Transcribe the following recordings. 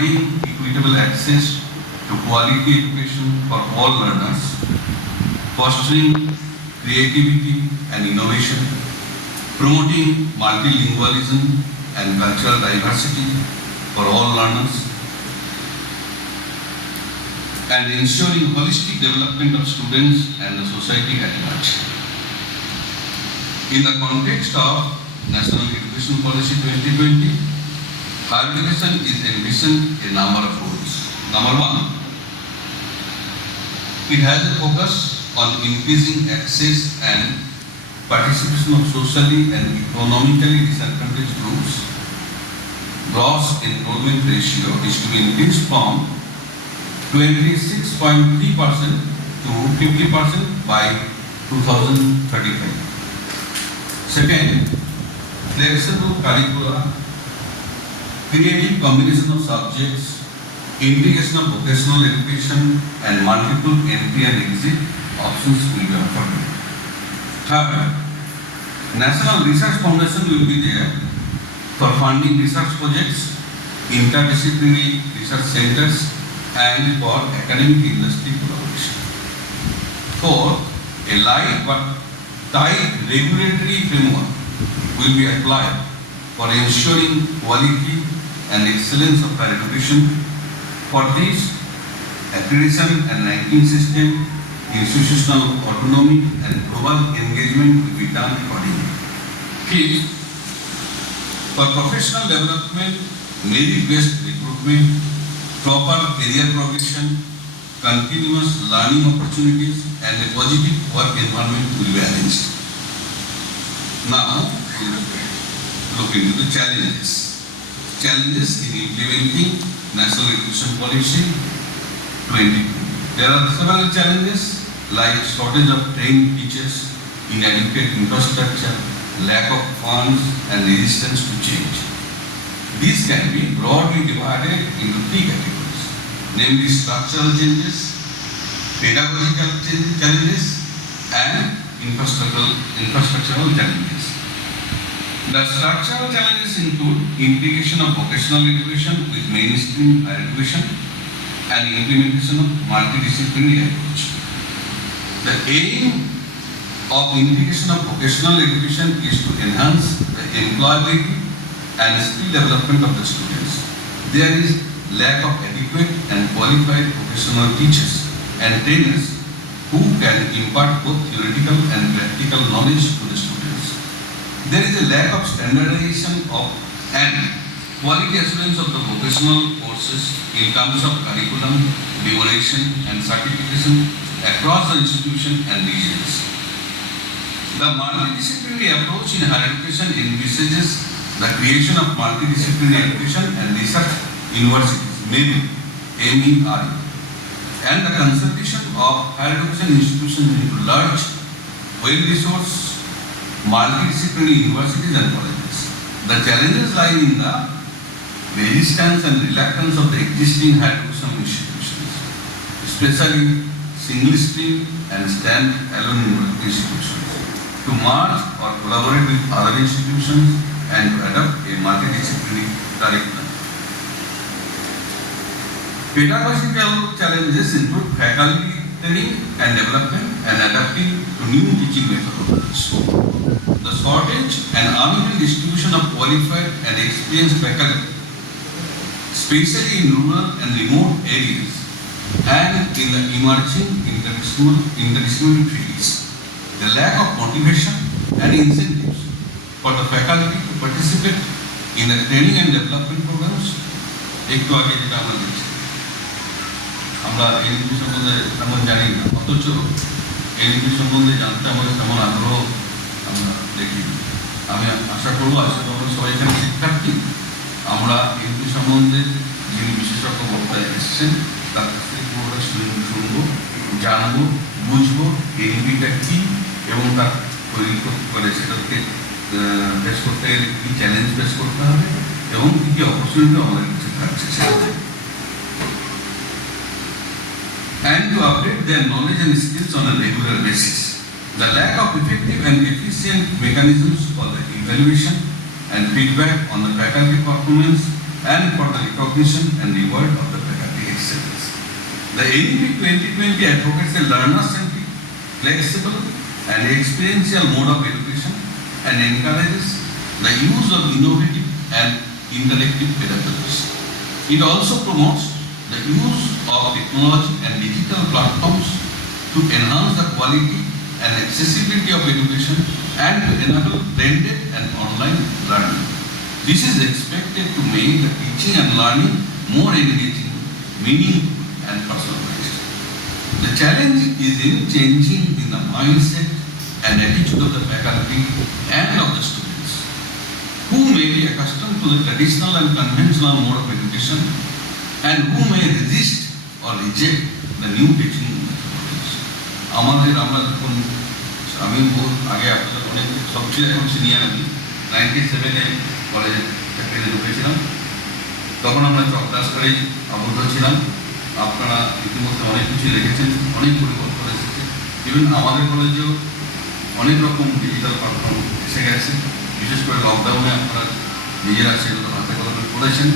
providing equitable access to quality education for all learners, fostering creativity and innovation, promoting multilingualism and cultural diversity for all learners, and ensuring holistic development of students and the society at large. In the context of National Education Policy 2020, higher education is envisioned a number of goals. Number one, it has a focus on increasing access and participation of socially and economically disadvantaged groups. Gross enrollment ratio is to be increased from 26.3% to 50% by 2035. Second, flexible curricula, creative combination of subjects, integration of vocational education, and multiple entry and exit options will be offered. Third, National Research Foundation will be there for funding research projects, interdisciplinary research centers, and for academic industry collaboration. Fourth, a light but tight regulatory framework will be applied for ensuring quality and excellence of higher education. For this, accreditation and ranking system, institutional autonomy, and global engagement will be done accordingly. Fifth, for professional development, merit-based recruitment, proper career progression, continuous learning opportunities, and a positive work environment will be arranged. Now, we will look into the challenges. Challenges in implementing National Education Policy 2020. There are several challenges like shortage of trained teachers, inadequate infrastructure, lack of funds, and resistance to change. These can be broadly divided into three categories, namely structural changes, pedagogical challenges, and infrastructural challenges. The structural challenges include integration of vocational education with mainstream higher education and implementation of multidisciplinary approach. The aim of integration of vocational education is to enhance the employability and skill development of the students. There is lack of adequate and qualified vocational teachers and trainers who can impart both theoretical and practical knowledge to the students. There is a lack of standardization of and quality assurance of the vocational courses in terms of curriculum, duration, and certification across the institution and regions. The multidisciplinary approach in higher education envisages the creation of multidisciplinary education and research universities, MERE, and the consolidation of higher education institutions into large, well-resourced, multidisciplinary universities and colleges. The challenges lie in the resistance and reluctance of the existing higher education institutions, especially single-stream and stand-alone institutions, to merge or collaborate with other institutions and to adopt a multidisciplinary curriculum. Pedagogical challenges include faculty training and development and adapting to new teaching methodologies. The shortage and uneven distribution of qualified and experienced faculty, especially in rural and remote areas and in the emerging interdisciplinary fields. The lack of motivation and incentives for the faculty to participate in the training and development programs. একটু আগে যেটা আমরা দেখছি, আমরা NEP সম্বন্ধে তেমন জানি না, অথচ এনইপি সম্বন্ধে জানতে আমাদের তেমন আগ্রহ আমরা দেখি। আমি আশা করবো আজকে আমরা সবাই এখানে শিক্ষার্থী, আমরা এনইপি সম্বন্ধে যিনি বিশেষজ্ঞ বক্তায় এসেছেন তার কাছ থেকে পুরোটা শুনবো, জানবো, বুঝবো এনইপিটা কি এবং তার তৈরি করে সেটাকে ফেস করতে গেলে কী চ্যালেঞ্জ ফেস করতে হবে এবং কী কী অপরচুনিটি আমাদের কাছে থাকছে সেটা, and to update their knowledge and skills on a regular basis. The lack of effective and efficient mechanisms for the evaluation and feedback on the faculty performance and for the recognition and reward of the faculty excellence. The NEP 2020 advocates a learner-centric, flexible and experiential mode of education and encourages the use of innovative and interactive pedagogies. It also promotes the use of technology and digital platforms to enhance the quality and accessibility of education and to enable blended and online learning. This is expected to make the teaching and learning more engaging, meaningful and personalized. The challenge is in changing in the mindset and attitude of the faculty and of the students, who may be accustomed to the traditional and conventional mode of education and who may resist or reject the new teaching methodologies. আমাদের আমরা যখন আমি বহু আগে আপনাদের অনেক সবচেয়ে এখন সিনিয়র আমি 97-এ কলেজে চাকরিতে ঢুকেছিলাম, তখন আমরা চক ক্লাস করেই আবদ্ধ ছিলাম। আপনারা ইতিমধ্যে অনেক কিছু লিখেছেন, অনেক পরিবর্তন এসেছে। ইভেন আমাদের কলেজেও অনেক রকম ডিজিটাল প্ল্যাটফর্ম এসে গেছে, বিশেষ করে লকডাউনে আপনারা নিজেরা সেগুলো হাতে কলমে করেছেন,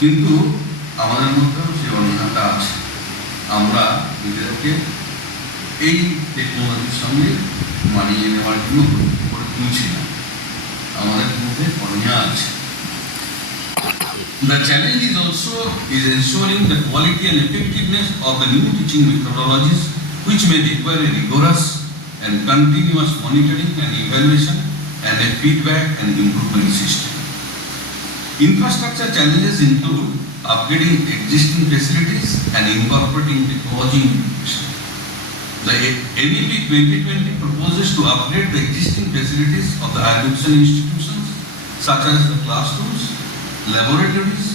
কিন্তু আমাদের মধ্যেও সেই অনীহাটা আছে। আমরা নিজেদেরকে এই টেকনোলজির সঙ্গে মানিয়ে নেওয়ার জন্য করে তুলছি না, আমাদের মধ্যে অনীহা আছে। The challenge is also ensuring the quality and effectiveness of the new teaching methodologies, which may require a rigorous and continuous monitoring and evaluation and a feedback and improvement system. Infrastructure challenges include upgrading existing facilities and incorporating technology in education. The NEP 2020 proposes to upgrade the existing facilities of the higher education institutions, such as the classrooms, laboratories,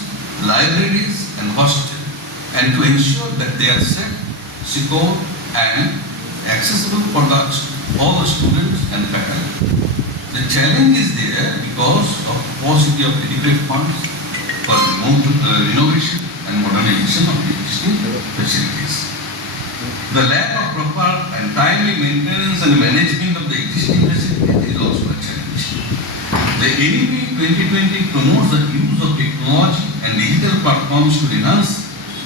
libraries and hostels, and to ensure that they are safe, secure and accessible for all the students and faculty. The challenge is there because of paucity of adequate funds for renovation and modernization of the existing facilities. The lack of proper and timely maintenance and management of the existing facilities is also a challenge. The NEP 2020 promotes the use of technology and digital platforms to enhance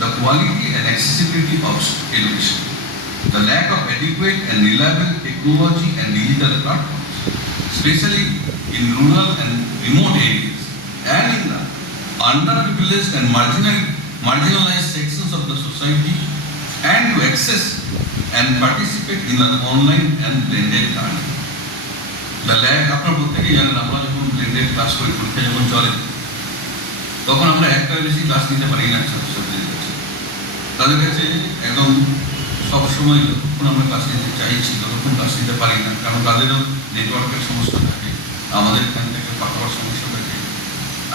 the quality and accessibility of education. The lack of adequate and reliable technology and digital platforms, especially in rural and remote areas and in the underprivileged and marginalized sections of the society, and to access and participate in the online and blended learning. The lack আপনারা প্রত্যেকেই জানেন, আমরা যখন blended class করি, পরীক্ষা যখন চলে, তখন আমরা একটার বেশি ক্লাস নিতে পারি না ছাত্রছাত্রীদের কাছে। তাদের কাছে একদম সবসময় যতক্ষণ আমরা ক্লাস নিতে চাইছি ততক্ষণ ক্লাস নিতে পারি না, কারণ তাদেরও নেটওয়ার্কের সমস্যা থাকে, আমাদের এখান থেকে পাঠাবার সমস্যা থাকে।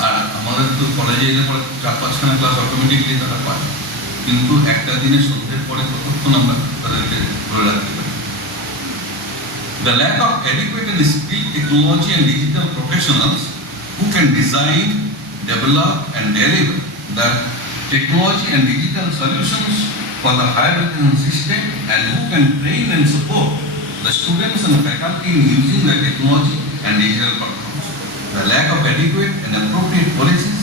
আর আমাদের তো কলেজে এলে পরে 4-5খানা ক্লাস অটোমেটিকলি তারা পায়, কিন্তু একটা দিনে সন্ধ্যের পরে কতক্ষণ আমরা তাদেরকে ধরে রাখতে পারি। The lack of adequate and skilled technology and digital professionals who can design, develop and deliver the technology and digital solutions for the higher education system, and who can train and support the students and faculty in using the technology and digital platforms. The lack of adequate and appropriate policies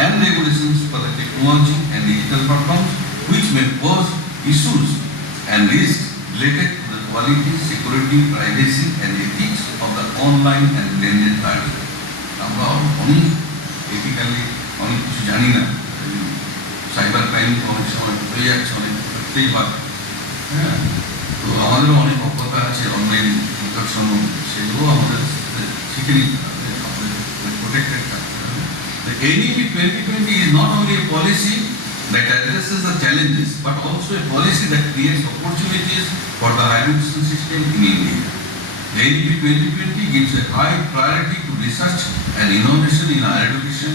and regulations for the technology and digital platforms, which may pose issues and risks related to the quality, security, privacy and ethics of the online and blended learning. আমরা অনেক ethically অনেক কিছু জানি না, cyber crime অনেক সময় হয়ে যাচ্ছে, অনেক করতেই পারে। হ্যাঁ, তো আমাদেরও অনেক অজ্ঞতা আছে অনলাইন শিক্ষার সম্বন্ধে, সেগুলো আমাদের শিখে নিতে হবে, আমাদের প্রোটেক্টেড থাকতে হবে। The NEP 2020 is not only a policy that addresses the challenges, but also a policy that creates opportunities for the higher education system in India. The NEP 2020 gives a high priority to research and innovation in higher education,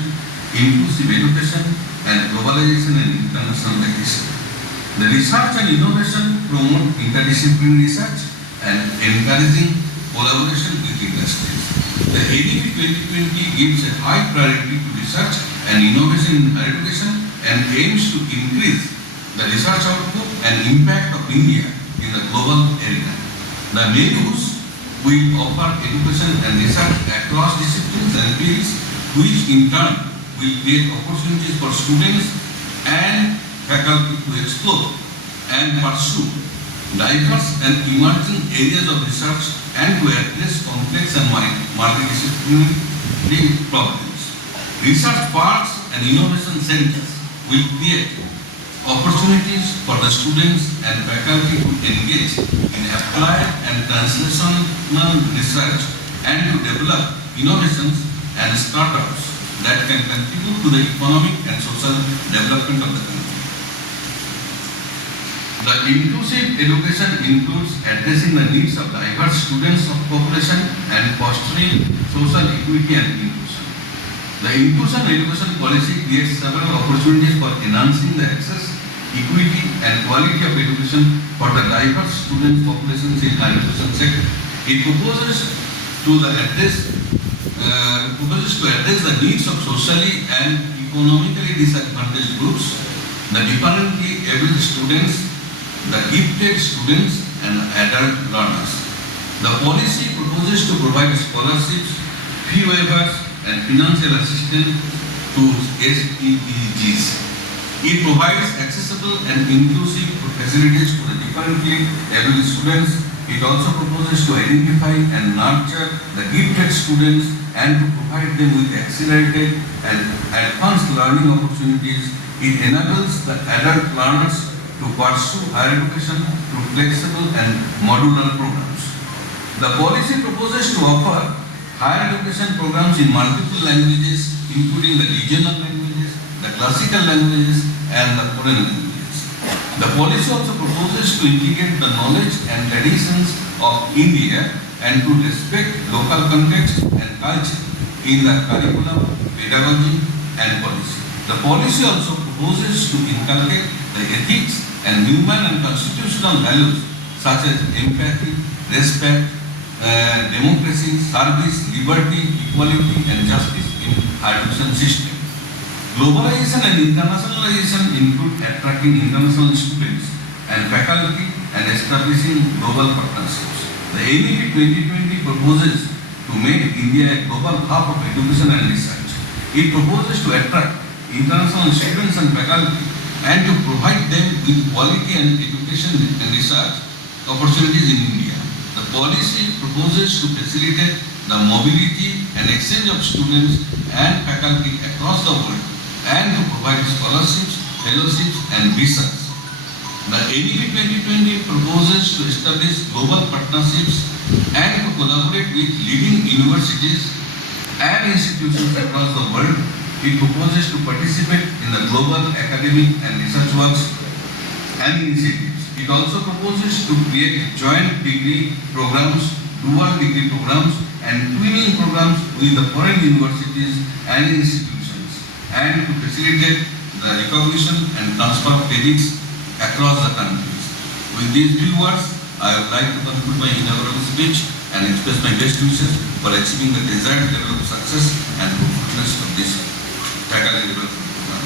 inclusive education, and globalization and internationalization. The research and innovation promote interdisciplinary research and encouraging collaboration with industries. The NEP 2020 gives a high priority to research and innovation in higher education and aims to increase the research output and impact of India in the global arena. The MEDUs will offer education and research across disciplines and fields, which in turn will create opportunities for students and faculty to explore and pursue diverse and emerging areas of research and to address complex and multidisciplinary problems. Research parks and innovation centers will create opportunities for the students and faculty to engage in applied and translational research and to develop innovations and startups that can contribute to the economic and social development of the country. The inclusive education includes addressing the needs of diverse students of population and fostering social equity and inclusion. The inclusion education policy creates several opportunities for enhancing the access, equity and quality of education for the diverse student populations in higher education sector. It proposes to address the needs of socially and economically disadvantaged groups, the differently abled students, the gifted students and adult learners. The policy proposes to provide scholarships, fee waivers and financial assistance to SEEGs. It provides accessible and inclusive facilities to the differently abled students. It also proposes to identify and nurture the gifted students and to provide them with accelerated and advanced learning opportunities. It enables the adult learners to pursue higher education through flexible and modular programs. The policy proposes to offer higher education programs in multiple languages, including the regional languages, the classical languages, and the foreign languages. The policy also proposes to integrate the knowledge and traditions of India and to respect local context and culture in the curriculum, pedagogy, and policy. The policy also proposes to inculcate the ethics and human and constitutional values such as empathy, respect, democracy, service, liberty, equality, and justice in higher education system. Globalization and internationalization include attracting international students and faculty and establishing global partnerships. The NEP 2020 proposes to make India a global hub of education and research. It proposes to attract international students and faculty and to provide them with quality and education and research opportunities in India. The policy proposes to facilitate the mobility and exchange of students and faculty across the world and to provide scholarships, fellowships and visas. The NEP 2020 proposes to establish global partnerships and to collaborate with leading universities and institutions across the world. It proposes to participate in the global academic and research works and initiatives. It also proposes to create joint degree programs, dual degree programs, and twinning programs with the foreign universities and institutions, and to facilitate the recognition and transfer of credits across the countries. With these few words, I would like to conclude my inaugural speech and express my best wishes for achieving the desired level of success and fruitfulness of this faculty development program.